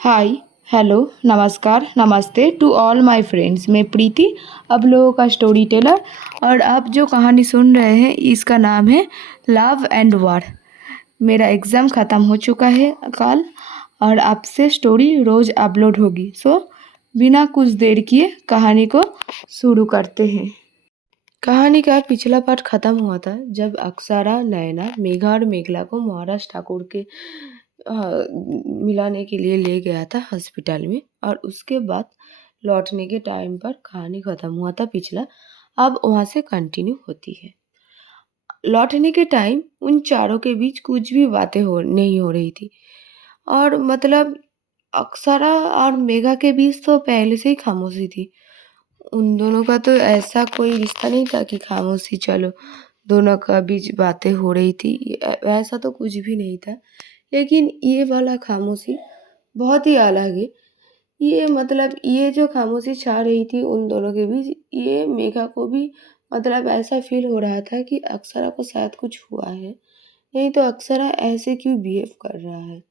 हाय, hello, नमस्कार, नमस्ते to all my friends. मैं प्रीति, आप लोगों का स्टोरी टेलर। और आप जो कहानी सुन रहे हैं इसका नाम है लव एंड वार। मेरा एग्ज़ाम ख़त्म हो चुका है कल, और आपसे स्टोरी रोज़ अपलोड होगी। सो बिना कुछ देर किए कहानी को शुरू करते हैं। कहानी का पिछला पार्ट खत्म हुआ था जब अक्षरा, नैना, मेघा और मेघला को महाराज ठाकुर के मिलाने के लिए ले गया था हॉस्पिटल में। और उसके बाद लौटने के टाइम पर कहानी खत्म हुआ था पिछला। अब वहाँ से कंटिन्यू होती है। लौटने के टाइम उन चारों के बीच कुछ भी बातें नहीं हो रही थी। और मतलब अक्षरा और मेघा के बीच तो पहले से ही खामोशी थी। उन दोनों का तो ऐसा कोई रिश्ता नहीं था कि खामोशी चलो दोनों का बीच बातें हो रही थी, ऐसा तो कुछ भी नहीं था। लेकिन ये वाला खामोशी बहुत ही अलग है। ये मतलब ये जो खामोशी छा रही थी उन दोनों के बीच, ये मेघा को भी मतलब ऐसा फील हो रहा था कि अक्षरा को शायद कुछ हुआ है। नहीं तो अक्षरा ऐसे क्यों बिहेव कर रहा है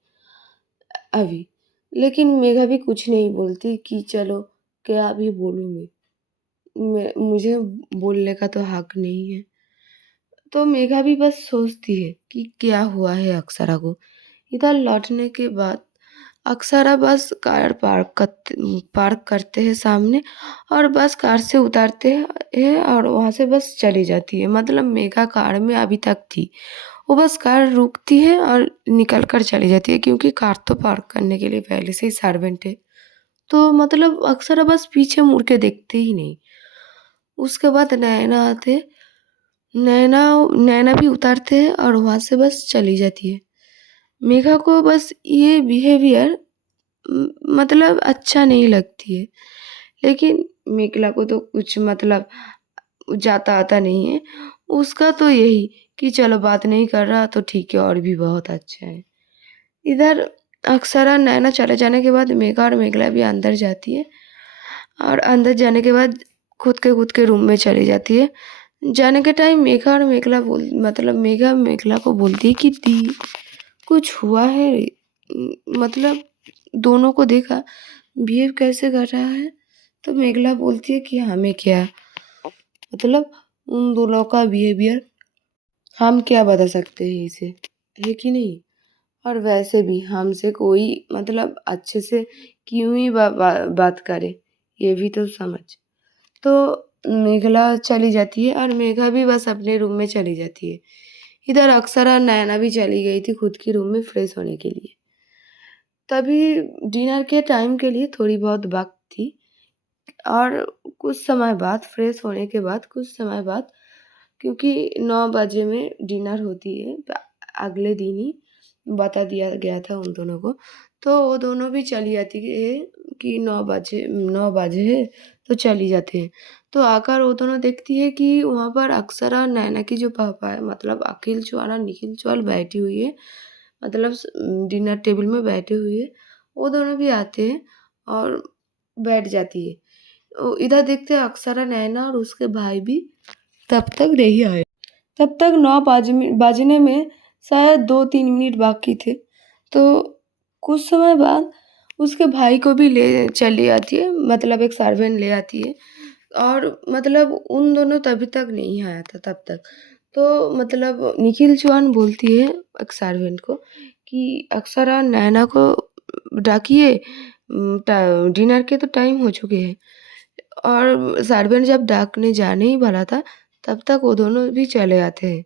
अभी। लेकिन मेघा भी कुछ नहीं बोलती कि चलो क्या अभी बोलूँ मुझे बोलने का तो हक नहीं है। तो मेघा भी बस सोचती है कि क्या हुआ है अक्षरा को। इधर लौटने के बाद अक्षरा बस कार पार्क करते हैं सामने, और बस कार से उतारते हैं और वहाँ से बस चली जाती है। मतलब मेघा कार में अभी तक थी। वो बस कार रुकती है और निकल कर चली जाती है, क्योंकि कार तो पार्क करने के लिए पहले से ही सर्वेंट है। तो मतलब अक्षरा बस पीछे मुड़ के देखते ही नहीं। उसके बाद नैना आते, नैना नैना भी उतारते हैं और वहाँ से बस चली जाती है। मेघा को बस ये बिहेवियर मतलब अच्छा नहीं लगती है। लेकिन मेघला को तो कुछ मतलब जाता आता नहीं है। उसका तो यही कि चलो बात नहीं कर रहा तो ठीक है, और भी बहुत अच्छा है। इधर अक्षरा नैना चले जाने के बाद मेघा और मेघला भी अंदर जाती है, और अंदर जाने के बाद खुद के रूम में चली जाती है। जाने के टाइम मेघा और मेघला मतलब मेघा मेघला को बोलती है कि दी कुछ हुआ है। मतलब दोनों को देखा बिहेव कैसे कर रहा है। तो मेघला बोलती है कि हमें क्या, मतलब उन दोनों का बिहेवियर हम क्या बता सकते हैं इसे, है कि नहीं। और वैसे भी हमसे कोई मतलब अच्छे से क्यों ही बात करे, ये भी तो समझ। तो मेघला चली जाती है और मेघा भी बस अपने रूम में चली जाती है। इधर अक्षरा नैना भी चली गई थी खुद की रूम में फ्रेश होने के लिए। तभी डिनर के टाइम के लिए थोड़ी बहुत वक्त थी, और कुछ समय बाद फ्रेश होने के बाद कुछ समय बाद, क्योंकि 9 बजे में डिनर होती है, अगले दिन ही बता दिया गया था उन दोनों को। तो वो दोनों भी चली जाती है कि 9 बजे है तो चली जाते हैं। तो आकर वो दोनों देखती है कि वहाँ पर अक्षरा नैना की जो पापा है, मतलब अखिल चौहान और निखिल चौहान बैठी हुई है, मतलब डिनर टेबल में बैठे हुए हैं। वो दोनों भी आते हैं और बैठ जाती है। इधर देखते हैं अक्षरा, नैना और उसके भाई भी तब तक नहीं आए। तब तक 9 बजने में शायद 2-3 मिनट बाकी थे। तो कुछ समय बाद उसके भाई को भी ले चली आती है, मतलब एक सर्वेंट ले आती है। और मतलब उन दोनों तभी तक नहीं आया था तब तक। तो मतलब निखिल चौहान बोलती है एक सर्वेंट को कि अक्षरा नैना को डाकिए, डिनर के तो टाइम हो चुके हैं। और सर्वेंट जब डाकने जाने ही वाला था तब तक वो दोनों भी चले आते हैं।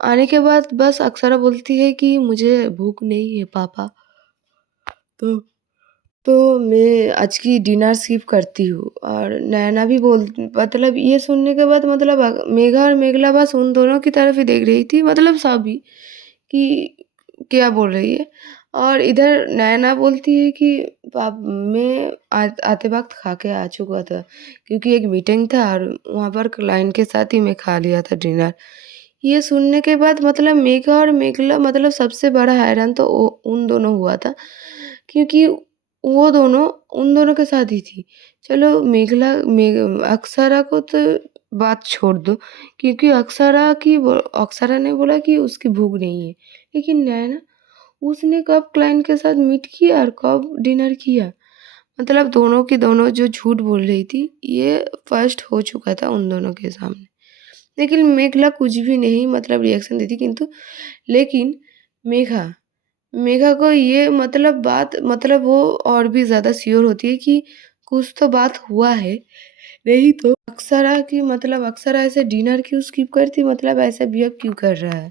आने के बाद बस अक्षरा बोलती है कि मुझे भूख नहीं है पापा, तो मैं आज की डिनर स्किप करती हूँ। और नैना भी मतलब ये सुनने के बाद मतलब मेघा और मेघला बस उन दोनों की तरफ ही देख रही थी, मतलब सभी कि क्या बोल रही है। और इधर नैना बोलती है कि पाप मैं आते वक्त खा के आ चुका था, क्योंकि एक मीटिंग था और वहाँ पर क्लाइंट के साथ ही मैं खा लिया था डिनर। ये सुनने के बाद मतलब मेघा और मेघला मतलब सबसे बड़ा हैरान तो उन दोनों हुआ था, क्योंकि वो दोनों उन दोनों के साथ ही थी। चलो अक्षरा को तो बात छोड़ दो, क्योंकि अक्षरा ने बोला कि उसकी भूख नहीं है। लेकिन नैना उसने कब क्लाइंट के साथ मीट किया और कब डिनर किया। मतलब दोनों की दोनों जो झूठ बोल रही थी, ये फर्स्ट हो चुका था उन दोनों के सामने। लेकिन मेघला कुछ भी नहीं मतलब रिएक्शन दी थी, किंतु लेकिन मेघा मेघा को ये मतलब बात मतलब वो और भी ज़्यादा श्योर होती है कि कुछ तो बात हुआ है, नहीं तो अक्सरा की मतलब अक्सरा ऐसे डिनर क्यों स्किप करती, मतलब ऐसा बिहेव क्यों कर रहा है।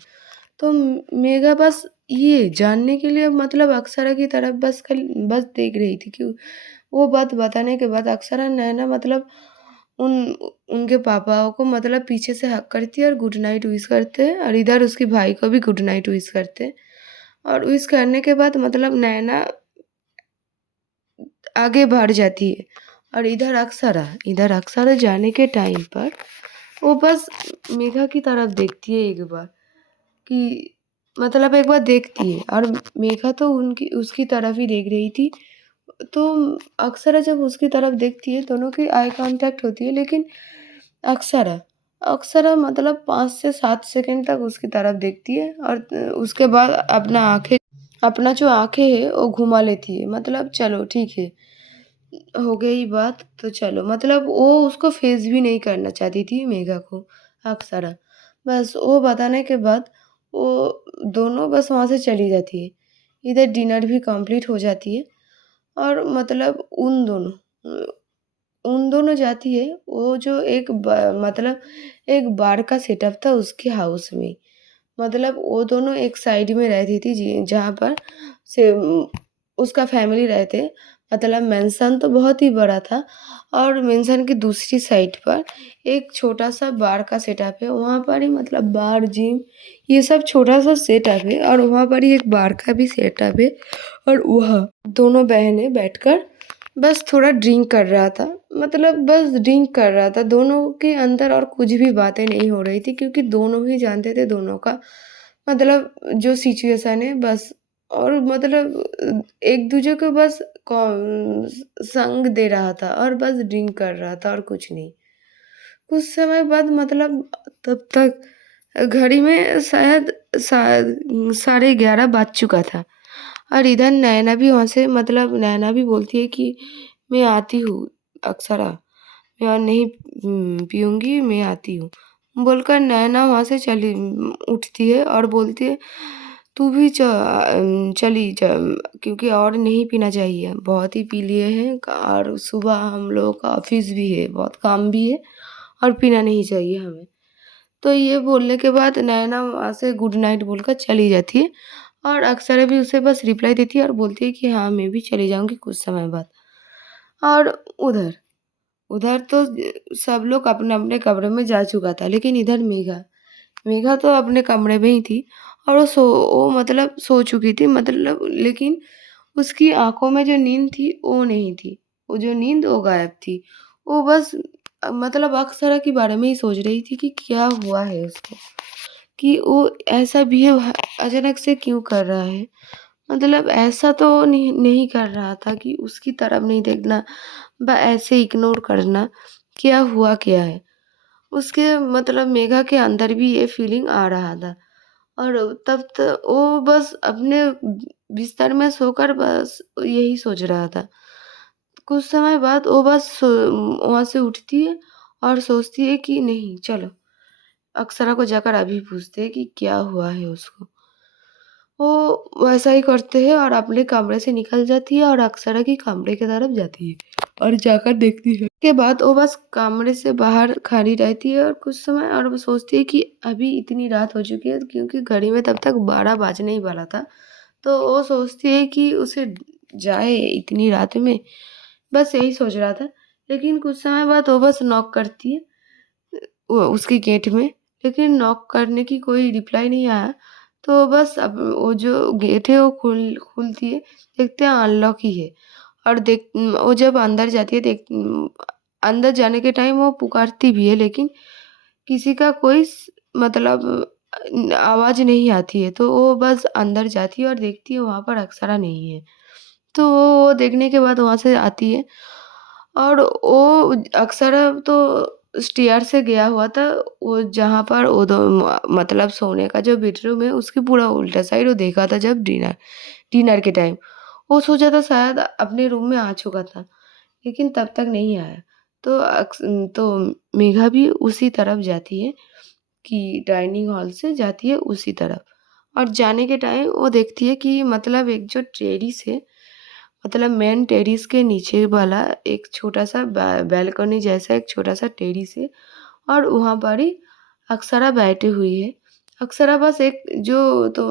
तो मेघा बस ये जानने के लिए मतलब अक्सरा की तरफ बस देख रही थी कि वो बात बताने के बाद अक्सरा नैना मतलब उन उनके पापा को मतलब पीछे से हग करती है और गुड नाइट विश करते हैं, और इधर उसके भाई को भी गुड नाइट विश करते हैं। और विश करने के बाद मतलब नैना आगे बढ़ जाती है, और इधर अक्सरा जाने के टाइम पर वो बस मेघा की तरफ देखती है एक बार, कि मतलब एक बार देखती है, और मेघा तो उनकी उसकी तरफ ही देख रही थी। तो अक्सरा जब उसकी तरफ देखती है, दोनों की आई कांटेक्ट होती है, लेकिन अक्सरा अक्सरा मतलब 5 से 7 सेकंड तक उसकी तरफ देखती है, और उसके बाद अपना जो आँखें है वो घुमा लेती है, मतलब चलो ठीक है, हो गई बात तो चलो, मतलब वो उसको फेस भी नहीं करना चाहती थी मेघा को, अक्सरा। बस वो बताने के बाद वो दोनों बस वहाँ से चली जाती है। इधर डिनर भी कंप्लीट हो जाती है, और मतलब उन दोनों जाती है, वो जो मतलब एक बार का सेटअप था उसके हाउस में। मतलब वो दोनों एक साइड में रहती थी जहाँ पर से उसका फैमिली रहते, मतलब मेंशन तो बहुत ही बड़ा था, और मेंशन की दूसरी साइड पर एक छोटा सा बार का सेटअप है, वहाँ पर ही मतलब बार जिम ये सब छोटा सा सेटअप है, और वहाँ पर ही एक बार का भी सेटअप है। और वह दोनों बहनें बैठकर बस थोड़ा ड्रिंक कर रहा था, मतलब बस ड्रिंक कर रहा था, दोनों के अंदर और कुछ भी बातें नहीं हो रही थी, क्योंकि दोनों ही जानते थे दोनों का मतलब जो सिचुएशन है बस, और मतलब एक दूसरे को बस संग दे रहा था, और बस ड्रिंक कर रहा था और कुछ नहीं। कुछ समय बाद मतलब तब तक घड़ी में शायद साढ़े 11 बज चुका था, और इधर नैना भी वहाँ से मतलब नैना भी बोलती है कि मैं आती हूँ अक्सरा, मैं और नहीं पीऊँगी, मैं आती हूँ। बोलकर नैना वहाँ से उठती है और बोलती है, तू भी चली जा, क्योंकि और नहीं पीना चाहिए, बहुत ही पी लिए हैं, और सुबह हम लोगों का ऑफिस भी है, बहुत काम भी है, और पीना नहीं चाहिए हमें। तो ये बोलने के बाद नैना वहाँ से गुड नाइट बोलकर चली जाती है, और अक्सरा भी उसे बस रिप्लाई देती है और बोलती है कि हाँ, मैं भी चली जाऊँगी कुछ समय बाद। और उधर उधर तो सब लोग अपने-अपने कमरे में जा चुका था, लेकिन इधर मेघा तो अपने कमरे में ही थी, और वो मतलब सो चुकी थी, मतलब लेकिन उसकी आँखों में जो नींद थी वो नहीं थी, वो जो नींद वो गायब थी। वो बस मतलब अक्सरा के बारे में ही सोच रही थी कि क्या हुआ है उसको, कि वो ऐसा बिहेव अचानक से क्यों कर रहा है। मतलब ऐसा तो नहीं कर रहा था कि उसकी तरफ नहीं देखना, ऐसे इग्नोर करना, क्या हुआ क्या है? उसके मतलब मेघा के अंदर भी ये फीलिंग आ रहा था, और तब वो बस अपने बिस्तर में सोकर बस यही सोच रहा था। कुछ समय बाद वो बस वहाँ से उठती है और सोचती है कि नहीं चलो, अक्षरा को जाकर अभी पूछते हैं कि क्या हुआ है उसको। वो वैसा ही करते हैं और अपने कमरे से निकल जाती है और अक्षरा की कमरे की तरफ जाती है और जाकर देखती है। के बाद वो बस कमरे से बाहर खड़ी रहती है और कुछ समय, और वो सोचती है कि अभी इतनी रात हो चुकी है, क्योंकि घड़ी में तब तक 12 बजने ही वाला था। तो वो सोचती है कि उसे जाए इतनी रात में, बस यही सोच रहा था। लेकिन कुछ समय बाद वो बस नॉक करती है वो उसके गेट में, लेकिन नॉक करने की कोई रिप्लाई नहीं आया। तो बस अब वो जो गेट है वो खुलती है, देखते हैं अनलॉक ही है, और वो जब अंदर जाती है अंदर जाने के टाइम वो पुकारती भी है, लेकिन किसी का कोई मतलब आवाज़ नहीं आती है। तो वो बस अंदर जाती है और देखती है वहाँ पर अक्षरा नहीं है। तो वो देखने के बाद वहाँ से आती है, और वो अक्षरा तो स्टेयर से गया हुआ था, वो जहाँ पर वो मतलब सोने का जो बेडरूम है उसकी पूरा उल्टा साइड वो देखा था जब डिनर डिनर के टाइम। वो सोचा था शायद अपने रूम में आ चुका था, लेकिन तब तक नहीं आया। तो तो मेघा भी उसी तरफ जाती है, कि डाइनिंग हॉल से जाती है उसी तरफ, और जाने के टाइम वो देखती है कि मतलब एक जो टेरेस है, मतलब मेन टेरेस के नीचे वाला एक छोटा-सा बालकनी जैसा एक छोटा-सा टेरेस है, और वहाँ पर ही अक्षरा बैठी हुई है। अक्षरा बस एक जो तो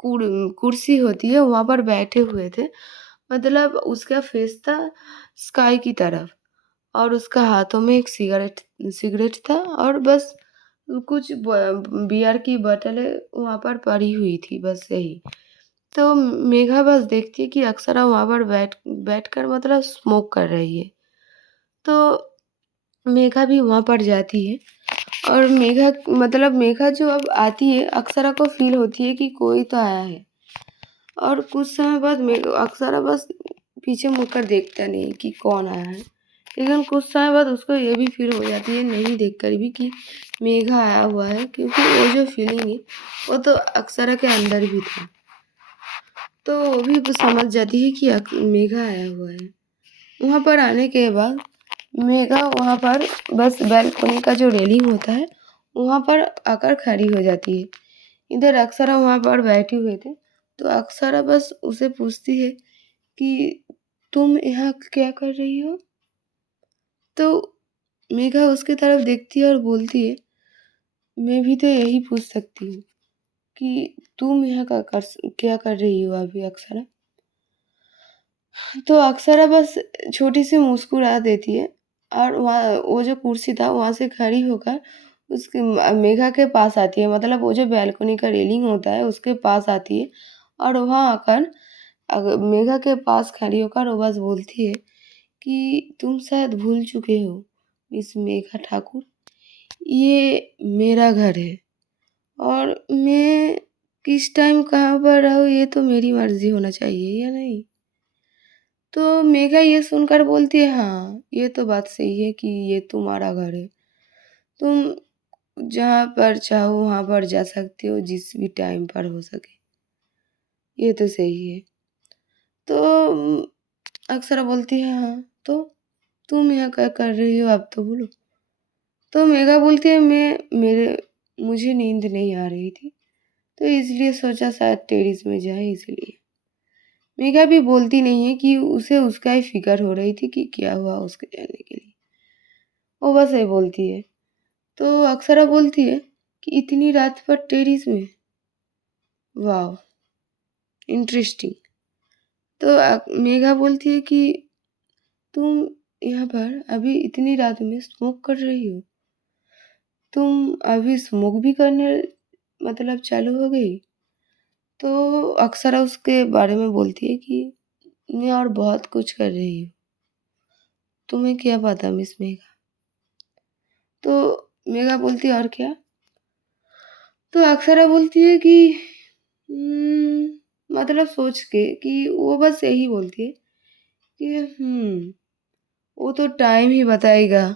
कुर कुर्सी होती है वहाँ पर बैठे हुए थे। मतलब उसका फेस था स्काई की तरफ, और उसका हाथों में एक सिगरेट सिगरेट था, और बस कुछ बियर की बोतलें वहाँ पर पड़ी हुई थी, बस यही। तो मेघा बस देखती है कि अक्षरा वहाँ पर बैठकर मतलब स्मोक कर रही है। तो मेघा भी वहाँ पर जाती है, और मेघा जो अब आती है, अक्षरा को फ़ील होती है कि कोई तो आया है, और कुछ समय बाद अक्षरा बस पीछे मुड़कर देखता नहीं कि कौन आया है। लेकिन कुछ समय बाद उसको ये भी फ़ील हो जाती है नहीं देखकर भी कि मेघा आया हुआ है, क्योंकि वो जो फ़ीलिंग है वो तो अक्षरा के अंदर भी था। तो वो भी समझ जाती है कि मेघा आया हुआ है। वहाँ पर आने के बाद मेघा वहाँ पर बस बालकनी का जो रेलिंग होता है वहाँ पर आकर खड़ी हो जाती है। इधर अक्षरा वहाँ पर बैठे हुए थे, तो अक्षरा बस उसे पूछती है कि तुम यहाँ क्या कर रही हो? तो मेघा उसकी तरफ देखती है और बोलती है, मैं भी तो यही पूछ सकती हूँ कि तुम यहाँ क्या कर रही हो अभी अक्षरा? तो अक्षरा बस छोटी-सी मुस्कुरा देती है, और वहाँ वो जो कुर्सी था वहाँ से खड़ी होकर उसके मेघा के पास आती है, मतलब वो जो बालकनी का रेलिंग होता है उसके पास आती है, और वहाँ आकर मेघा के पास खड़ी होकर वो बस बोलती है कि तुम शायद भूल चुके हो मिस मेघा ठाकुर, ये मेरा घर है, और मैं किस टाइम कहाँ पर रहूँ ये तो मेरी मर्ज़ी होना चाहिए या नहीं? तो मेघा ये सुनकर बोलती है, हाँ, ये तो बात सही है कि ये तुम्हारा घर है। तुम जहाँ पर चाहो वहाँ पर जा सकते हो जिस भी टाइम पर हो सके। ये तो सही है। तो अक्षरा बोलती है, हाँ, तो तुम यहाँ क्या कर रही हो अब तो बोलो? तो मेघा बोलती है, मुझे नींद नहीं आ रही थी, तो इसलिए सोचा शायद टेरेस में जाएँ इसलिए। मेघा भी बोलती नहीं है कि उसे उसका ही फ़िक्र हो रही थी कि क्या हुआ उसके जाने के लिए। वो बस ये बोलती है। तो अक्षरा बोलती है कि इतनी रात पर टेरेस में, वाह इंटरेस्टिंग। तो मेघा बोलती है कि तुम यहाँ पर अभी इतनी रात में स्मोक कर रही हो, तुम अभी स्मोक भी करने मतलब चालू हो गई? तो अक्षरा उसके बारे में बोलती है कि मैं और बहुत कुछ कर रही हूँ, तुम्हें क्या पता मिस मेघा? तो मेघा बोलती है, और क्या? तो अक्षरा बोलती है कि मतलब सोच के कि वो बस यही बोलती है कि वो तो टाइम ही बताएगा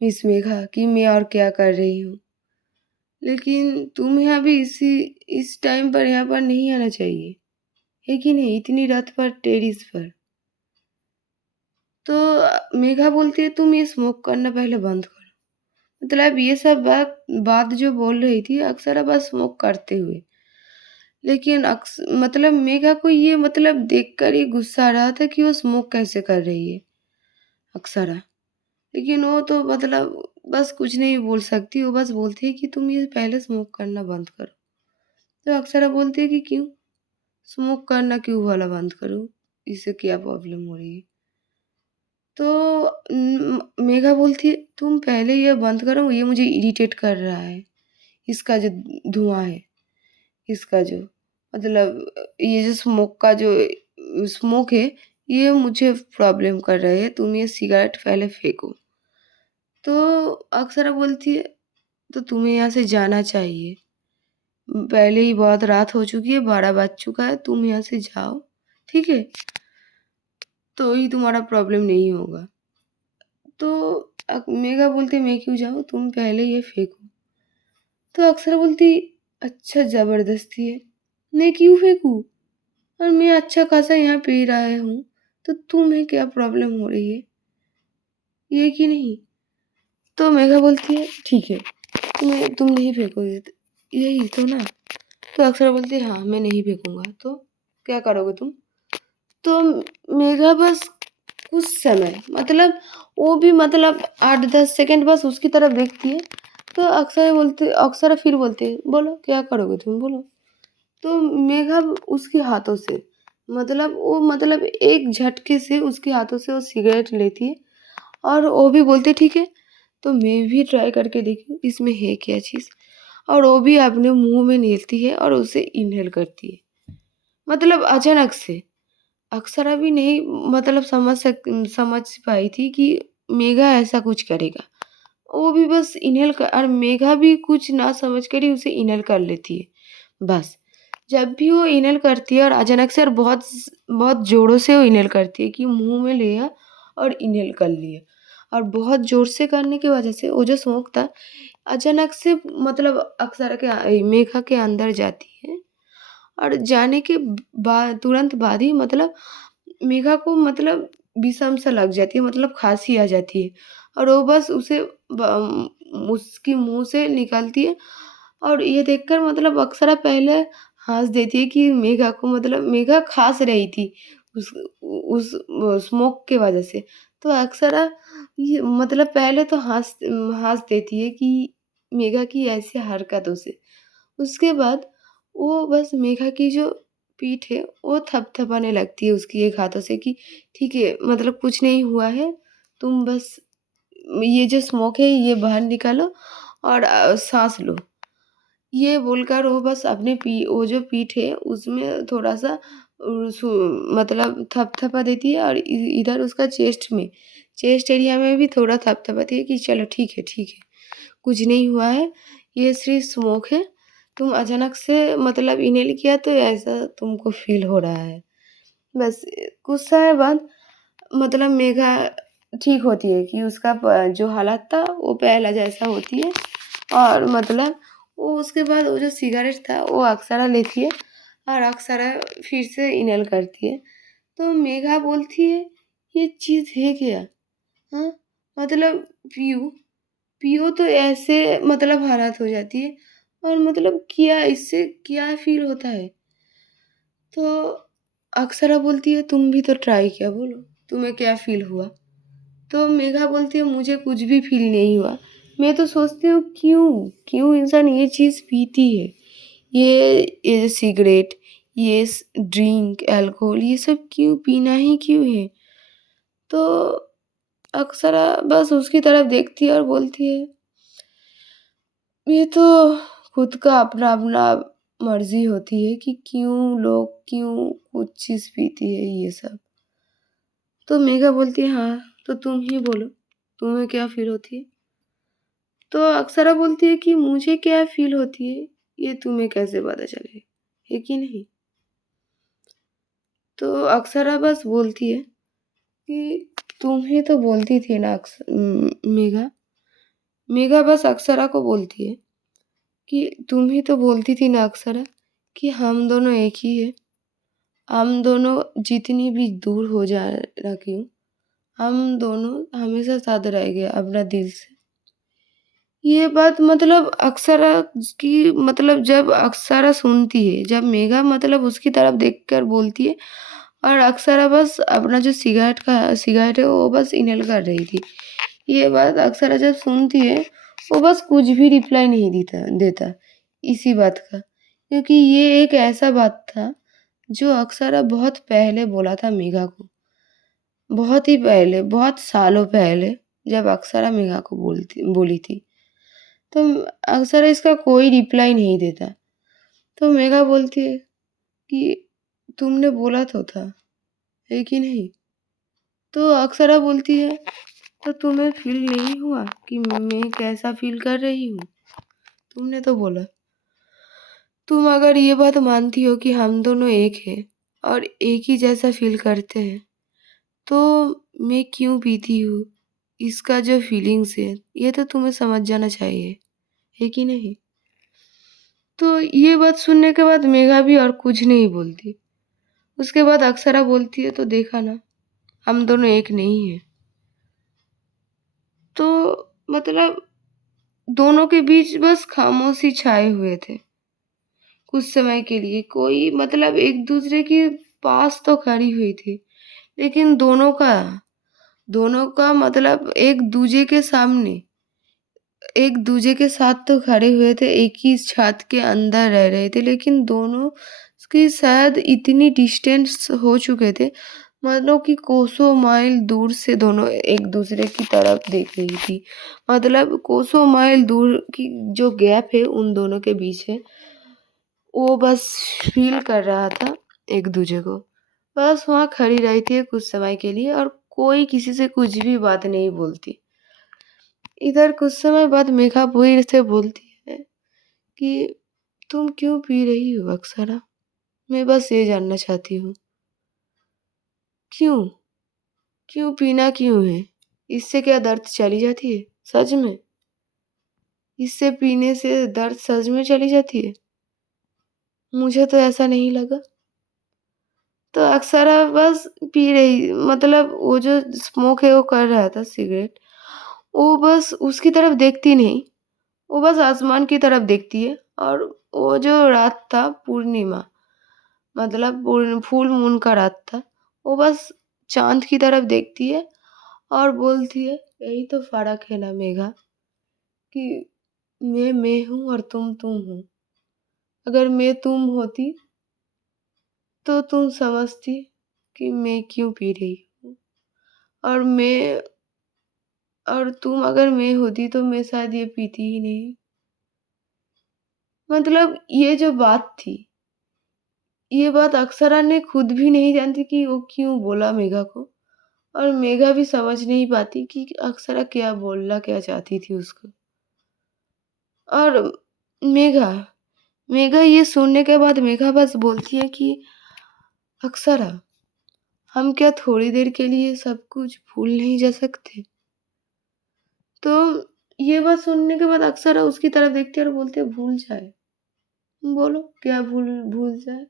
मिस मेघा कि मैं और क्या कर रही हूँ। लेकिन तुम्हें अभी इस टाइम पर यहाँ पर नहीं आना चाहिए, है कि नहीं? इतनी रात पर टेरेस पर। तो मेघा बोलती है तुम ये स्मोक करना पहले बंद करो। मतलब ये सब बात जो बोल रही थी अक्षरा बस स्मोक करते हुए। लेकिन मतलब मेघा को ये मतलब देखकर ही गुस्सा आ रहा था कि वो स्मोक कैसे कर रही है अक्षरा। लेकिन वो तो मतलब बस कुछ नहीं बोल सकती, वो बस बोलती है कि तुम ये पहले स्मोक करना बंद करो। तो अक्षरा बोलती है कि क्यों? स्मोक करना क्यों वाला बंद करूँ? इससे क्या प्रॉब्लम हो रही है? तो मेघा बोलती है तुम पहले ये बंद करो, ये मुझे इरिटेट कर रहा है। इसका जो धुआँ है, इसका जो मतलब ये जो स्मोक का जो स्मोक है, ये मुझे प्रॉब्लम कर रहा है। तुम ये सिगरेट पहले फेंको। तो अक्षरा बोलती है तो तुम्हें यहाँ से जाना चाहिए। पहले ही बहुत रात हो चुकी है, 12 बज चुका है, तुम यहाँ से जाओ, ठीक है? तो ही तुम्हारा प्रॉब्लम नहीं होगा। तो मेघा बोलती मैं क्यों जाऊँ, तुम पहले ये फेंको। तो अक्षरा बोलती अच्छा ज़बरदस्ती है, मैं क्यों फेंकूँ? और मैं अच्छा खासा यहाँ पी रहा हूँ, तो तुम्हें क्या प्रॉब्लम हो रही है? ये कि नहीं? तो मेघा बोलती है ठीक है, तुम नहीं फेंकोगे यही तो ना? तो अक्षरा बोलती है हाँ मैं नहीं फेंकूंगा। तो क्या करोगे तुम? तो मेघा बस कुछ समय मतलब वो भी मतलब 8-10 सेकंड बस उसकी तरफ देखती है। तो अक्षरा फिर बोलती है बोलो क्या करोगे तुम बोलो। तो मेघा उसके हाथों से मतलब एक झटके से उसके हाथों से वो सिगरेट लेती है और वो भी बोलती है ठीक है, तो मैं भी ट्राई करके देखी इसमें है क्या चीज़। और वो भी अपने मुंह में लेती है और उसे इनहेल करती है। मतलब अचानक से अक्षरा भी नहीं मतलब समझ पाई थी कि मेघा ऐसा कुछ करेगा। वो भी बस इनहेल कर और मेघा भी कुछ ना समझ कर ही उसे इनहेल कर लेती है बस। जब भी वो इनहेल करती है और अचानक से और बहुत बहुत जोरों से वो इनहेल करती है कि मुंह में लिया और इनहेल कर लिया। और बहुत जोर से करने की वजह से वो जो स्मोक था अचानक से मतलब मेघा के अंदर जाती है। और जाने के बाद तुरंत बाद ही मतलब मेघा को मतलब विषम सा लग जाती है, मतलब खांसी आ जाती है। और वो बस उसकी मुंह से निकलती है। और ये देखकर मतलब अक्षरा पहले हंस देती है कि मेघा को मतलब मेघा खांस रही थी उस स्मोक के वजह से। तो अक्षरा ये मतलब पहले तो हंस हंस देती है कि मेघा की ऐसी हरकतों से। उसके बाद वो बस मेघा की जो पीठ है वो थपथपाने लगती है उसकी एक हाथों से कि ठीक है मतलब कुछ नहीं हुआ है, तुम बस ये जो स्मोक है ये बाहर निकालो और सांस लो। ये बोलकर वो बस अपने वो जो पीठ है उसमें थोड़ा सा मतलब थपथपा देती है और इधर उसका चेस्ट एरिया में भी थोड़ा थपथपाती है कि चलो ठीक है कुछ नहीं हुआ है, ये सिर्फ स्मोक है। तुम अचानक से मतलब इन्हेल किया तो ऐसा तुमको फील हो रहा है। बस कुछ समय बाद मतलब मेघा ठीक होती है कि उसका जो हालत था वो पहला जैसा होती है। और मतलब वो उसके बाद वो जो सिगरेट था वो अक्षरा लेती है और अक्षरा फिर से इन्हेल करती है। तो मेघा बोलती है ये चीज़ है क्या? हाँ मतलब पीयू पीओ तो ऐसे मतलब हालत हो जाती है। और मतलब क्या इससे क्या फील होता है? तो अक्षरा बोलती है तुम भी तो ट्राई किया बोलो तुम्हें क्या फील हुआ? तो मेघा बोलती है मुझे कुछ भी फील नहीं हुआ। मैं तो सोचती हूँ क्यों क्यों इंसान ये चीज़ पीती है, ये सिगरेट, ये ड्रिंक अल्कोहल ये सब क्यों पीना ही क्यों है? तो अक्षरा बस उसकी तरफ देखती है और बोलती है ये तो खुद का अपना अपना मर्जी होती है कि क्यों कुछ चीज़ पीती है ये सब। तो मेघा बोलती है हाँ तो तुम ही बोलो तुम्हें क्या फील होती है? तो अक्षरा बोलती है कि मुझे क्या फील होती है ये तुम्हें कैसे पता चले, है कि नहीं? तो अक्षरा बस बोलती है कि तुम ही तो बोलती थी ना मेघा। मेघा बस अक्षरा को बोलती है कि तुम ही तो बोलती थी ना अक्षरा कि हम दोनों एक ही है। हम दोनों जितनी भी दूर हो जा रखी हूँ हम दोनों हमेशा साथ रहेंगे अपना दिल से। ये बात मतलब अक्षरा की मतलब जब अक्षरा सुनती है जब मेघा मतलब उसकी तरफ देखकर बोलती है और अक्षरा बस अपना जो सिगरेट है वो बस इनहेल कर रही थी। ये बात अक्षरा जब सुनती है वो बस कुछ भी रिप्लाई नहीं देता इसी बात का, क्योंकि ये एक ऐसा बात था जो अक्षरा बहुत पहले बोला था मेघा को। बहुत ही पहले बहुत सालों पहले जब अक्षरा मेघा को बोली थी। तो अक्षरा इसका कोई रिप्लाई नहीं देता। तो मेघा बोलती है कि तुमने बोला तो था, है कि नहीं? तो अक्षरा बोलती है तो तुम्हें फील नहीं हुआ कि मैं कैसा फील कर रही हूँ? तुमने तो बोला। तुम अगर ये बात मानती हो कि हम दोनों एक हैं और एक ही जैसा फील करते हैं, तो मैं क्यों पीती हूँ इसका जो फीलिंग्स है ये तो तुम्हें समझ जाना चाहिए, है कि नहीं? तो ये बात सुनने के बाद मेघा भी और कुछ नहीं बोलती। उसके बाद अक्षरा बोलती है तो देखा ना, हम दोनों एक नहीं हैं। तो मतलब दोनों के बीच बस खामोशी छाए हुए थे। कुछ समय के लिए कोई मतलब एक दूसरे के पास तो खड़ी हुई थी, लेकिन दोनों का मतलब एक दूजे के साथ तो खड़े हुए थे, एक ही छत के अंदर रह रहे थे, लेकिन दोनों की शायद इतनी डिस्टेंस हो चुके थे, मानो कि कोसों माइल दूर से दोनों एक दूसरे की तरफ देख रही थी। मतलब कोसों माइल दूर की जो गैप है उन दोनों के बीच है, वो बस फील कर रहा था एक दूजे को। बस वहाँ खड़ी रही थी कुछ समय के लिए और कोई किसी से कुछ भी बात नहीं बोलती। इधर कुछ समय बाद मेघा बुई से बोलती है कि तुम क्यों पी रही हो अक्सरा? मैं बस ये जानना चाहती हूँ। क्यों? क्यों पीना क्यों है? इससे क्या दर्द चली जाती है? सच में? इससे पीने से दर्द सच में चली जाती है? मुझे तो ऐसा नहीं लगा। तो अक्सरा बस पी रही मतलब वो जो स्मोक है वो कर रहा था सिगरेट, वो बस उसकी तरफ देखती नहीं, वो बस आसमान की तरफ देखती है और वो जो रात था पूर्णिमा मतलब पूर्ण फुल मून का रात था, वो बस चाँद की तरफ देखती है और बोलती है, यही तो फ़र्क है ना मेघा कि मैं हूँ और तुम हो। अगर मैं तुम होती तो तुम समझती कि मैं क्यों पी रही हूँ और तुम अगर मैं होती तो मैं शायद ये पीती ही नहीं। मतलब ये जो बात थी, ये बात अक्षरा ने खुद भी नहीं जानती कि वो क्यों बोला मेघा को और मेघा भी समझ नहीं पाती कि अक्षरा क्या बोलना क्या चाहती थी उसको। और मेघा मेघा ये सुनने के बाद मेघा बस बोलती है कि अक्षरा, हम क्या थोड़ी देर के लिए सब कुछ भूल नहीं जा सकते? तो ये बात सुनने के बाद अक्षरा उसकी तरफ देखती है और बोलती है भूल जाए। बोलो क्या भूल जाए?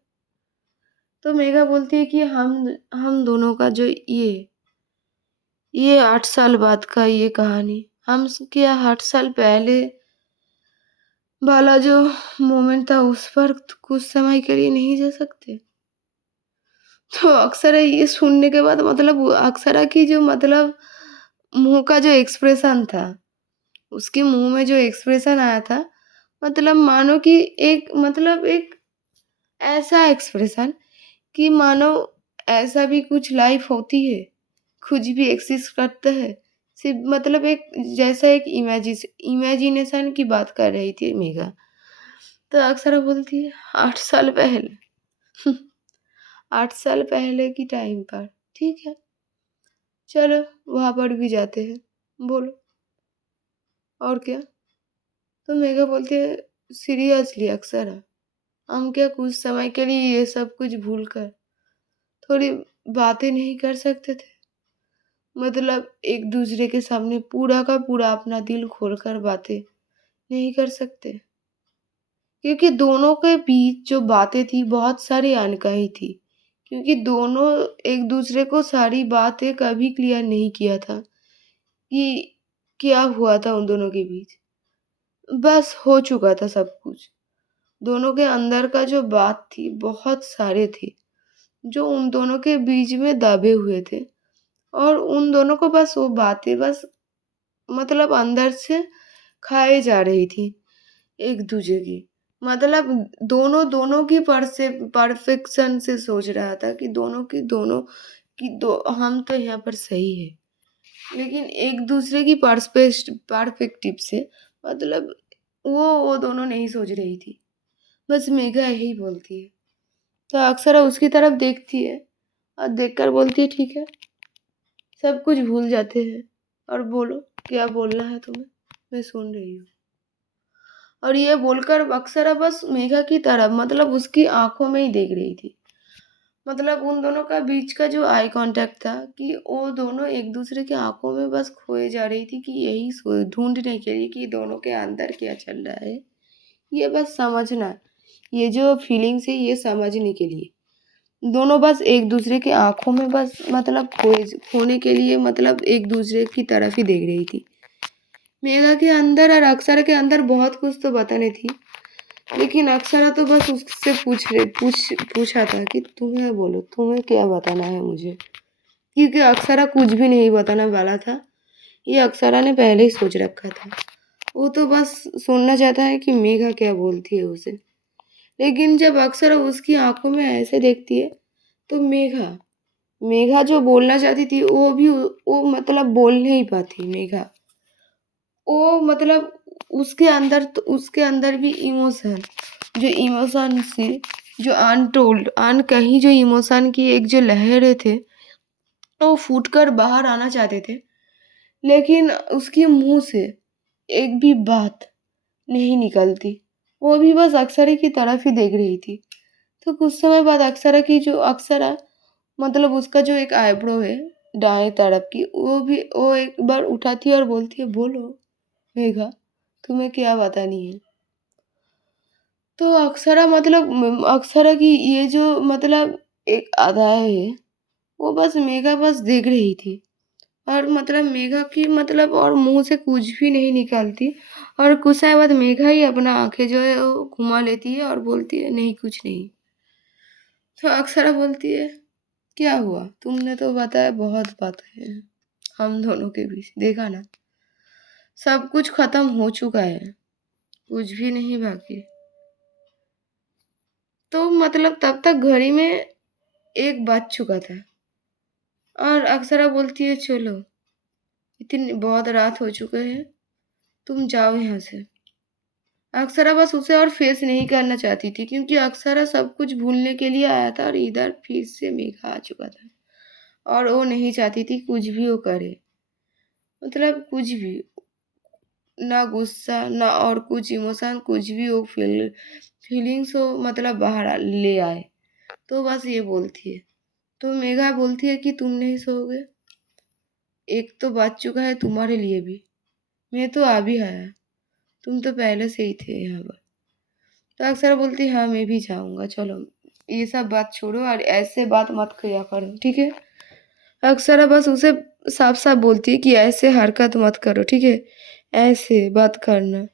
तो मेघा बोलती है कि हम दोनों का जो ये 8 साल बाद का ये कहानी, क्या 8 साल पहले वाला जो मोमेंट था उस पर कुछ समय के लिए नहीं जा सकते? तो अक्षरा ये सुनने के बाद मतलब अक्षरा की जो मतलब मुँह का जो एक्सप्रेशन था, उसके मुँह में जो एक्सप्रेशन आया था, मतलब मानो कि एक ऐसा एक्सप्रेशन कि मानो ऐसा भी कुछ लाइफ होती है, कुछ भी एक्सिस्ट करता है। सिर्फ मतलब एक जैसा एक इमेजिनेशन की बात कर रही थी मेघा। तो अक्षरा बोलती है 8 साल पहले 8 साल पहले की टाइम पर, ठीक है, चलो वहाँ पर भी जाते हैं, बोलो और क्या? तो मेघा बोलती है सीरियसली अक्षरा, हम क्या कुछ समय के लिए ये सब कुछ भूल कर थोड़ी बातें नहीं कर सकते थे? मतलब एक दूसरे के सामने पूरा का पूरा अपना दिल खोलकर बातें नहीं कर सकते? क्योंकि दोनों के बीच जो बातें थी बहुत सारी अनकही थी। क्योंकि दोनों एक दूसरे को सारी बातें कभी क्लियर नहीं किया था कि क्या हुआ था उन दोनों के बीच। बस हो चुका था सब कुछ। दोनों के अंदर का जो बात थी बहुत सारे थे, जो उन दोनों के बीच में दबे हुए थे और उन दोनों को बस वो बातें बस मतलब अंदर से खाए जा रही थी एक दूजे की। मतलब दोनों दोनों की परफेक्शन से सोच रहा था कि दोनों की दो हम तो यहाँ पर सही है, लेकिन एक दूसरे की परस्पेक्टिव से मतलब वो दोनों नहीं सोच रही थी। बस मेघा यही बोलती है। तो अक्सर उसकी तरफ देखती है और देखकर बोलती है ठीक है, सब कुछ भूल जाते हैं और बोलो क्या बोलना है तुम्हें, मैं सुन रही हूँ। और ये बोलकर अक्सरा बस मेघा की तरफ मतलब उसकी आंखों में ही देख रही थी। मतलब उन दोनों का बीच का जो आई कांटेक्ट था कि वो दोनों एक दूसरे की आंखों में बस खोए जा रही थी कि यही ढूंढने के लिए कि दोनों के अंदर क्या चल रहा है। ये बस समझना, ये जो फीलिंग्स है ये समझने के लिए दोनों बस एक दूसरे की आंखों में बस मतलब खोने के लिए मतलब एक दूसरे की तरफ ही देख रही थी। मेघा के अंदर और अक्षरा के अंदर बहुत कुछ तो बताने थी, लेकिन अक्षरा तो बस उससे पूछा था कि तुम्हें बोलो, तुम्हें क्या बताना है मुझे, क्योंकि अक्षरा कुछ भी नहीं बताने वाला था। ये अक्षरा ने पहले ही सोच रखा था। वो तो बस सुनना चाहता है कि मेघा क्या बोलती है उसे। लेकिन जब अक्षरा उसकी आंखों में ऐसे देखती है तो मेघा मेघा जो बोलना चाहती थी वो मतलब बोल नहीं पाती मेघा। वो मतलब उसके अंदर भी इमोशन, जो इमोशन से, जो अनटोल्ड अनकही जो इमोशन की एक जो लहरें थे वो फूटकर बाहर आना चाहते थे, लेकिन उसके मुंह से एक भी बात नहीं निकलती। वो भी बस अक्षरा की तरफ ही देख रही थी। तो कुछ समय बाद अक्षरा मतलब उसका जो एक आईब्रो है दाएं तरफ की, वो एक बार उठाती है और बोलती है, बोलो मेघा, तुम्हें क्या बतानी है। तो अक्षरा की ये जो मतलब एक अदाएं है, वो बस मेघा बस देख रही थी। और मतलब मेघा की मतलब और मुंह से कुछ भी नहीं निकालती। और कुछ समय बाद मेघा ही अपना आंखें जो है वो घुमा लेती है और बोलती है, नहीं कुछ नहीं। तो अक्षरा बोलती है, क्या हुआ, तुमने तो बताया बहुत बातें हैं हम दोनों के बीच, देखा ना, सब कुछ खत्म हो चुका है, कुछ भी नहीं बाकी। तो मतलब तब तक घड़ी में 1 बज चुका था। और अक्षरा बोलती है, चलो इतनी बहुत रात हो चुके हैं, तुम जाओ यहाँ से। अक्षरा बस उसे और फेस नहीं करना चाहती थी, क्योंकि अक्षरा सब कुछ भूलने के लिए आया था और इधर फिर से मेघा आ चुका था। और वो नहीं चाहती थी कुछ भी वो करे, मतलब कुछ भी, ना गुस्सा ना और कुछ इमोशन, कुछ भी वो फीलिंग्स हो मतलब बाहर ले आए। तो बस ये बोलती है। तो मेघा बोलती है कि तुम नहीं सोओगे, एक तो बज चुका है तुम्हारे लिए भी, मैं तो आ भी आया, तुम तो पहले से ही थे यहाँ पर। तो अक्सर बोलती है, हाँ मैं भी जाऊंगा, चलो ये सब बात छोड़ो और ऐसे बात मत किया करो, ठीक है। अक्सर बस उसे साफ साफ बोलती है कि ऐसे हरकत मत करो, ठीक है, ऐसे बात करना,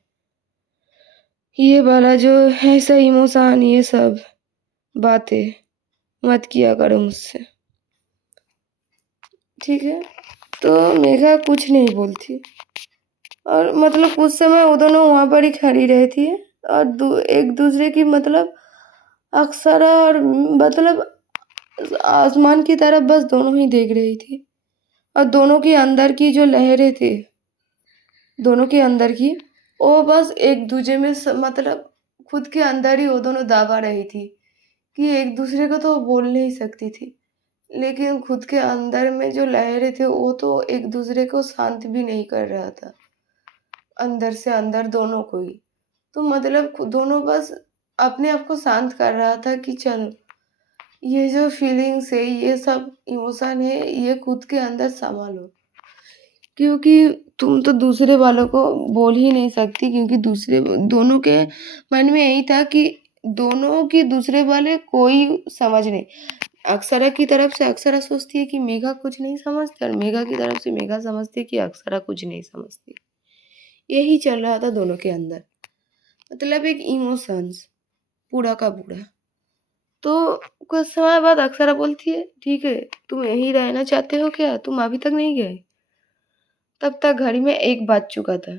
ये वाला जो ऐसा इमोशन, ये सब बातें मत किया करो मुझसे, ठीक है। तो मेघा कुछ नहीं बोलती। और मतलब कुछ समय वो दोनों वहां पर ही खड़ी रहती है और एक दूसरे की मतलब अक्सरा और मतलब आसमान की तरफ बस दोनों ही देख रही थी। और दोनों के अंदर की जो लहरें थी, दोनों के अंदर की, वो बस एक दूसरे में मतलब खुद के अंदर ही वो दोनों दबा रही थी कि एक दूसरे को तो बोल नहीं सकती थी, लेकिन खुद के अंदर में जो लहरें थे वो तो एक दूसरे को शांत भी नहीं कर रहा था, अंदर से अंदर दोनों को ही। तो मतलब दोनों बस अपने आप को शांत कर रहा था कि चलो ये जो फीलिंग्स है, ये सब इमोशन है, ये खुद के अंदर संभालो, क्योंकि तुम तो दूसरे वालों को बोल ही नहीं सकती, क्योंकि दूसरे दोनों के मन में यही था कि दोनों की दूसरे वाले कोई समझ नहीं। अक्षरा की तरफ से अक्षरा सोचती है कि मेघा कुछ नहीं समझती, और मेघा की तरफ से मेघा समझती है कि अक्षरा कुछ नहीं समझती। यही चल रहा था दोनों के अंदर, मतलब एक इमोशंस पूरा का पूरा। तो कुछ समय बाद अक्षरा बोलती है, ठीक है, तुम यहीं रहना चाहते हो क्या, तुम अभी तक नहीं गए। तब तक घड़ी में 1 बज चुका था,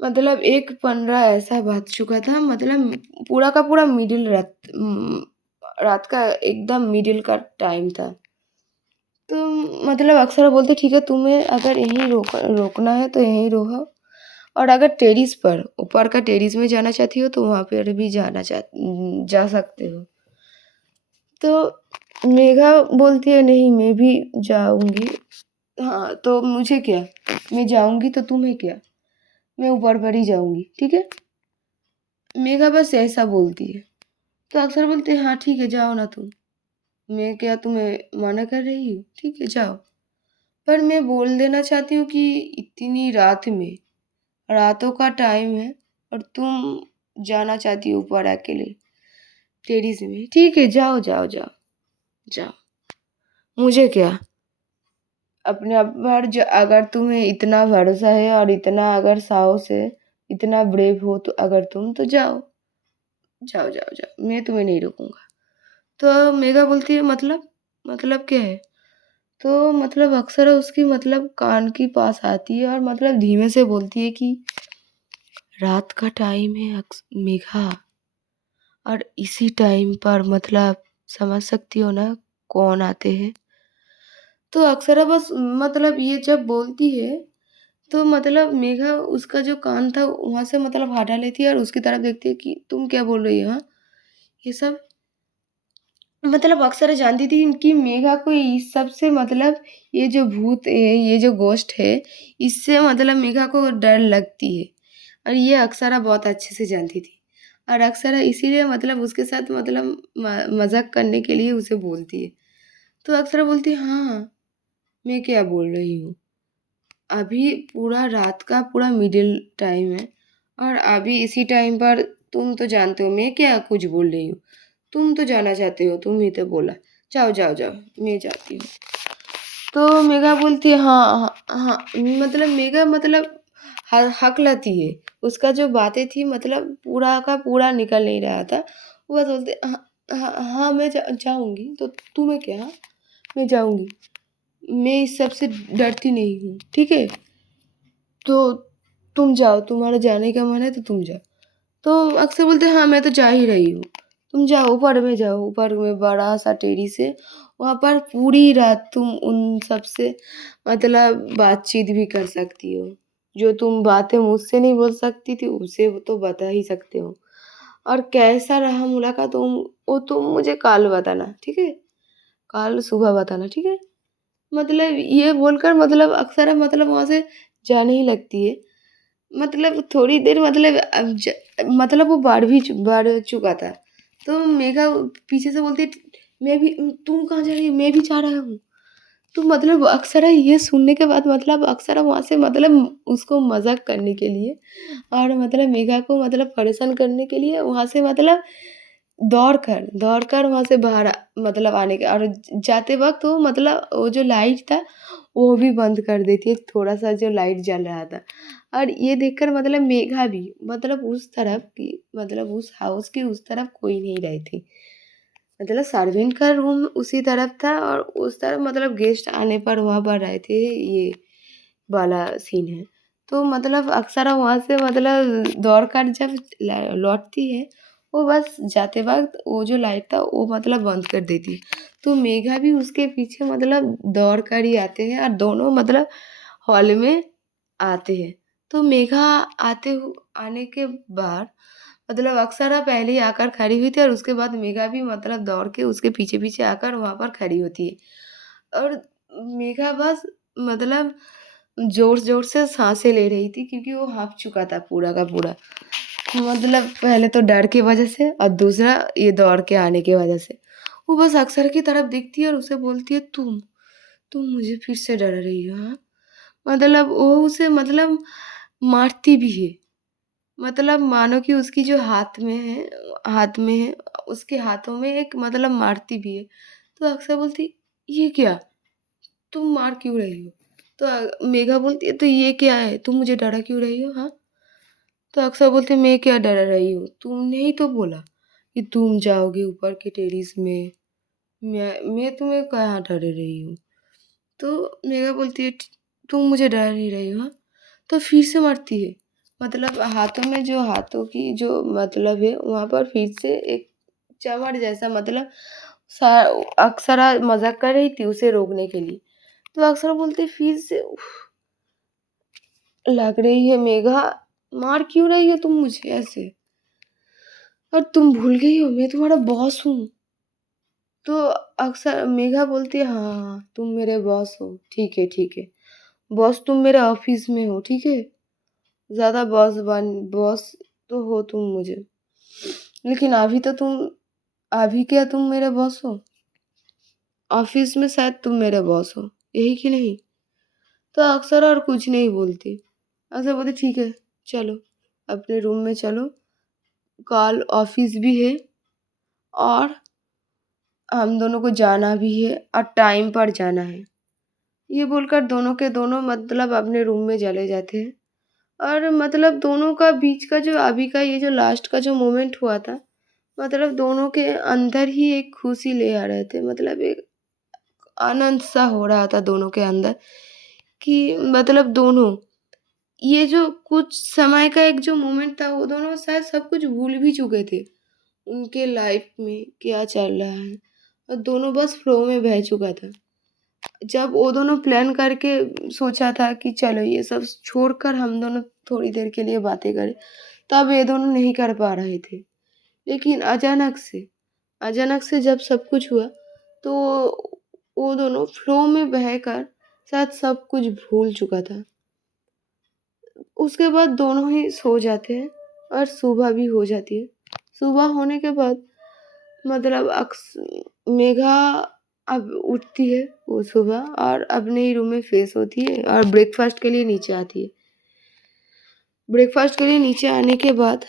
मतलब 1:15 ऐसा बज चुका था, मतलब पूरा का पूरा रात का एकदम मिडिल का टाइम था। तो मतलब अक्षरा बोलते, ठीक है, तुम्हें अगर यहीं रोकना है तो यहीं रहो, और अगर टेरिस पर ऊपर का टेरिस में जाना चाहती हो तो वहां पर भी जा सकते हो। तो मेघा बोलती है, नहीं मैं भी जाऊंगी। हाँ तो मुझे क्या, मैं जाऊंगी तो तुम्हें क्या, मैं ऊपर पर ही जाऊंगी, ठीक है। मेघा बस ऐसा बोलती है। तो अक्सर बोलते हैं, हाँ ठीक है, जाओ ना तुम। मैं क्या तुम्हें मना कर रही हूँ? ठीक है, जाओ। पर मैं बोल देना चाहती हूँ कि इतनी रात में, रातों का टाइम है और तुम जाना चाहती हो ऊपर अकेले टेरेस में। ठीक है, जाओ जाओ जाओ जाओ। मुझे क्या, अपने आप पर जो, अगर तुम्हें इतना भरोसा है और इतना अगर साहस है, इतना ब्रेव हो तो अगर तुम, तो जाओ जाओ जाओ जाओ, मैं तुम्हें नहीं रोकूंगा। तो मेघा बोलती है मतलब क्या है? तो मतलब अक्सर उसकी मतलब कान के पास आती है और मतलब धीमे से बोलती है कि रात का टाइम है मेघा, और इसी टाइम पर मतलब समझ सकती हो ना कौन आते हैं? तो अक्सर बस मतलब ये जब बोलती है तो मतलब मेघा उसका जो कान था वहां से मतलब हटा लेती है और उसकी तरफ देखती है कि तुम क्या बोल रही हो, हाँ? ये सब मतलब अक्सर जानती थी कि मेघा को इस सब से मतलब ये जो भूत है, ये जो गोश्त है, इससे मतलब मेघा को डर लगती है। और ये अक्सरा बहुत अच्छे से जानती थी और अक्सरा इसीलिए मतलब उसके साथ मतलब मजाक करने के लिए उसे बोलती है। तो अक्सरा बोलती है, हाँ हाँ, मैं क्या बोल रही हूँ, अभी पूरा रात का पूरा मिडिल टाइम है और अभी इसी टाइम पर तुम तो जानते हो मैं क्या कुछ बोल रही हूँ। तुम तो जाना चाहते हो, तुम ही तो बोला। जाओ जाओ जाओ, मैं जाती हूँ। तो मेघा बोलती है, हाँ हाँ हाँ, मतलब मेघा मतलब हकलाती है। उसका जो बातें थी मतलब पूरा का पूरा निकल नहीं रहा था। वो बस बोलते, हाँ हाँ हाँ, मैं जाऊंगी तो तुम्हें क्या, हाँ? मैं जाऊंगी, मैं इस सब से डरती नहीं हूँ, ठीक है? तो तुम जाओ, तुम्हारा जाने का मन है तो तुम जाओ। तो अक्सर बोलते हैं, हाँ मैं तो जा ही रही हूँ। तुम जाओ, ऊपर में जाओ, ऊपर में बड़ा सा टेरेस है। वहाँ पर पूरी रात तुम उन सब से मतलब बातचीत भी कर सकती हो। जो तुम बातें मुझसे नहीं बोल सकती थी उसे वो तो बता ही सकते हो। और कैसा रहा मुलाकात वो तुम मुझे कल बताना, ठीक है? कल सुबह बताना, ठीक है? मतलब ये बोलकर मतलब अक्सर मतलब वहाँ से जाने ही लगती है। मतलब थोड़ी देर मतलब मतलब वो बढ़ चुका था। तो मेघा पीछे से बोलती है, मैं भी, तुम कहाँ जा रही हो? मैं भी जा रहा हूँ। तो मतलब अक्सरा ये सुनने के बाद मतलब अक्सरा वहाँ से मतलब उसको मजाक करने के लिए और मतलब मेघा को मतलब परेशान करने के लिए वहाँ से मतलब दौड़ कर वहाँ से बाहर मतलब आने का, और जाते वक्त वो मतलब वो जो लाइट था वो भी बंद कर देती है, थोड़ा सा जो लाइट जल रहा था। और ये देखकर मतलब मेघा भी मतलब उस तरफ की मतलब उस हाउस की उस तरफ कोई नहीं रही थी। मतलब सर्वेंट का रूम उसी तरफ था और उस तरफ मतलब गेस्ट आने पर वहाँ पर रहे थे, ये वाला सीन है। तो मतलब अक्सर वहाँ से मतलब दौड़ कर जब लौटती है, वो बस जाते वक्त वो जो लाइट था वो मतलब बंद कर देती है। तो मेघा भी उसके पीछे मतलब दौड़ कर ही आते हैं और दोनों मतलब हॉल में आते हैं। तो मेघा आने के बाद मतलब अक्सरा पहले ही आकर खड़ी हुई थी और उसके बाद मेघा भी मतलब दौड़ के उसके पीछे पीछे आकर वहां पर खड़ी होती है। और मेघा बस मतलब जोर जोर से सांसें ले रही थी क्योंकि वो हाफ चुका था पूरा का पूरा। मतलब पहले तो डर की वजह से और दूसरा ये दौड़ के आने की वजह से। वो बस अक्सर की तरफ देखती है और उसे बोलती है, तुम मुझे फिर से डरा रही हो, हाँ? मतलब वो उसे मतलब मारती भी है। मतलब मानो कि उसकी जो हाथ में है, उसके हाथों में एक मतलब मारती भी है। तो अक्सर बोलती, ये क्या, तुम मार क्यों रही हो? तो मेघा बोलती है, तो ये क्या है, तुम मुझे डरा क्यों रही हो, हाँ? तो अक्सर बोलते, मैं क्या डरा रही हूँ, तुमने ही तो बोला कि तुम जाओगे ऊपर के टेरिस में। मैं तुम्हें कहाँ डरा रही हूँ? तो मेघा बोलती है, तुम मुझे डरा नहीं रही हो, हाँ?" तो फिर से मारती है। मतलब हाथों की जो मतलब है वहाँ पर फिर से एक चमड़ जैसा मतलब अक्सरा मजाक कर रही थी उसे रोकने के लिए। तो अक्सर बोलती, फिर से "उफ, लग रही है मेघा, मार क्यों रही हो तुम मुझे ऐसे? और तुम भूल गई हो मैं तुम्हारा बॉस हूँ।" तो अक्सर मेघा बोलती है, हाँ हाँ, तुम मेरे बॉस हो, ठीक है ठीक है। बॉस तुम मेरे ऑफिस में हो, ठीक है? ज़्यादा बॉस तो हो तुम मुझे। लेकिन अभी क्या तुम मेरे बॉस हो? ऑफिस में शायद तुम मेरे बॉस हो, यही कि नहीं? तो अक्सर और कुछ नहीं बोलती। अक्सर बोलती ठीक है, चलो अपने रूम में चलो, कल ऑफिस भी है और हम दोनों को जाना भी है और टाइम पर जाना है। ये बोलकर दोनों के दोनों मतलब अपने रूम में चले जाते हैं। और मतलब दोनों का बीच का जो अभी का ये जो लास्ट का जो मोमेंट हुआ था, मतलब दोनों के अंदर ही एक खुशी ले आ रहे थे, मतलब एक आनंद सा हो रहा था दोनों के अंदर कि मतलब दोनों ये जो कुछ समय का एक जो मोमेंट था, वो दोनों शायद सब कुछ भूल भी चुके थे। उनके लाइफ में क्या चल रहा है और दोनों बस फ्लो में बह चुका था। जब वो दोनों प्लान करके सोचा था कि चलो ये सब छोड़कर हम दोनों थोड़ी देर के लिए बातें करें, तब ये दोनों नहीं कर पा रहे थे। लेकिन अचानक से जब सब कुछ हुआ, तो वो दोनों फ्लो में बहकर शायद सब कुछ भूल चुका था। उसके बाद दोनों ही सो जाते हैं और सुबह भी हो जाती है। सुबह होने के बाद मतलब मेघा अब उठती है वो सुबह और अपने ही रूम में फ्रेश होती है और ब्रेकफास्ट के लिए नीचे आती है। ब्रेकफास्ट के लिए नीचे आने के बाद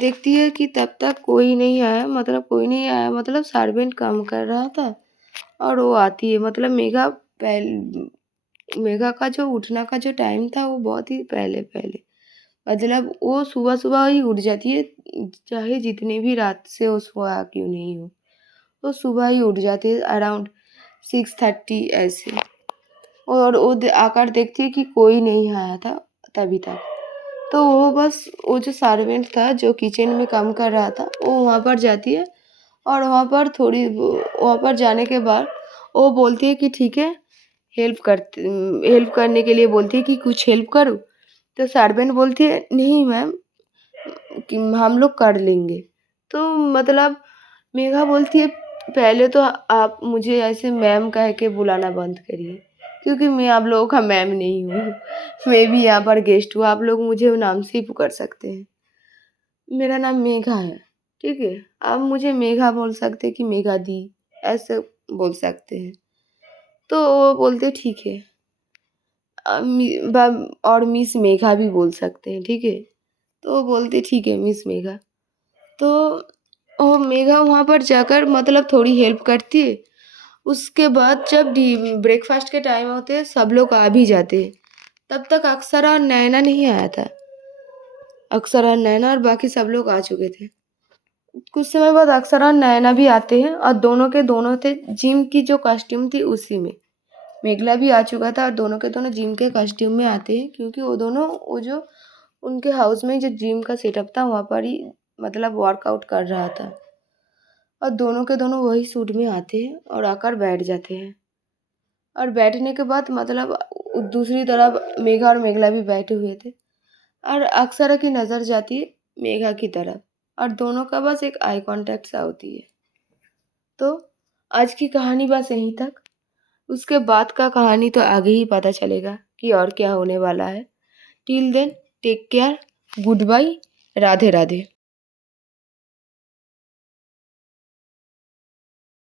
देखती है कि तब तक कोई नहीं आया, मतलब सर्वेंट काम कर रहा था और वो आती है। मतलब मेघा का जो उठना का जो टाइम था वो बहुत ही पहले पहले, मतलब वो सुबह सुबह ही उठ जाती है, चाहे जितनी भी रात से वो सोया क्यों नहीं हो, तो सुबह ही उठ जाती है अराउंड 6:30 ऐसे। और वो आकर देखती है कि कोई नहीं आया था तभी तक। तो वो जो सर्वेंट था जो किचन में काम कर रहा था, वो वहाँ पर जाती है और वहाँ पर जाने के बाद वो बोलती है कि ठीक है, हेल्प करने के लिए बोलती है कि कुछ हेल्प करो। तो सर्वेंट बोलती है नहीं मैम, कि हम लोग कर लेंगे। तो मतलब मेघा बोलती है पहले तो आप मुझे ऐसे मैम कह के बुलाना बंद करिए, क्योंकि मैं आप लोगों का मैम नहीं हूँ। मैं भी यहाँ पर गेस्ट हूँ, आप लोग मुझे नाम से ही पुकार सकते हैं। मेरा नाम मेघा है, ठीक है? आप मुझे मेघा बोल सकते हैं कि मेघा दी, ऐसे बोल सकते हैं। तो वो बोलते ठीक है। और मिस मेघा भी बोल सकते हैं, ठीक है? तो वो बोलते ठीक है मिस मेघा। तो वो मेघा वहाँ पर जाकर मतलब थोड़ी हेल्प करती है। उसके बाद जब ब्रेकफास्ट के टाइम होते हैं, सब लोग आ भी जाते हैं। तब तक अक्षरा और नैना नहीं आया था। अक्षरा, नैना और बाकी सब लोग आ चुके थे। कुछ समय बाद अक्षरा और नैना भी आते हैं और दोनों के दोनों थे जिम की जो कॉस्ट्यूम थी उसी में। मेघला भी आ चुका था और दोनों के दोनों जिम के कॉस्ट्यूम में आते हैं, क्योंकि वो जो उनके हाउस में जो जिम का सेटअप था वहाँ पर ही मतलब वर्कआउट कर रहा था। और दोनों के दोनों वही सूट में आते हैं और आकर बैठ जाते हैं। और बैठने के बाद मतलब दूसरी तरफ मेघा और मेघला भी बैठे हुए थे और अक्षरा की नज़र जाती है मेघा की तरफ और दोनों का बस एक आई कांटेक्ट सा होती है। तो आज की कहानी बस यहीं तक। उसके बाद का कहानी तो आगे ही पता चलेगा कि और क्या होने वाला है। Till then take care, good bye, Radhe Radhe.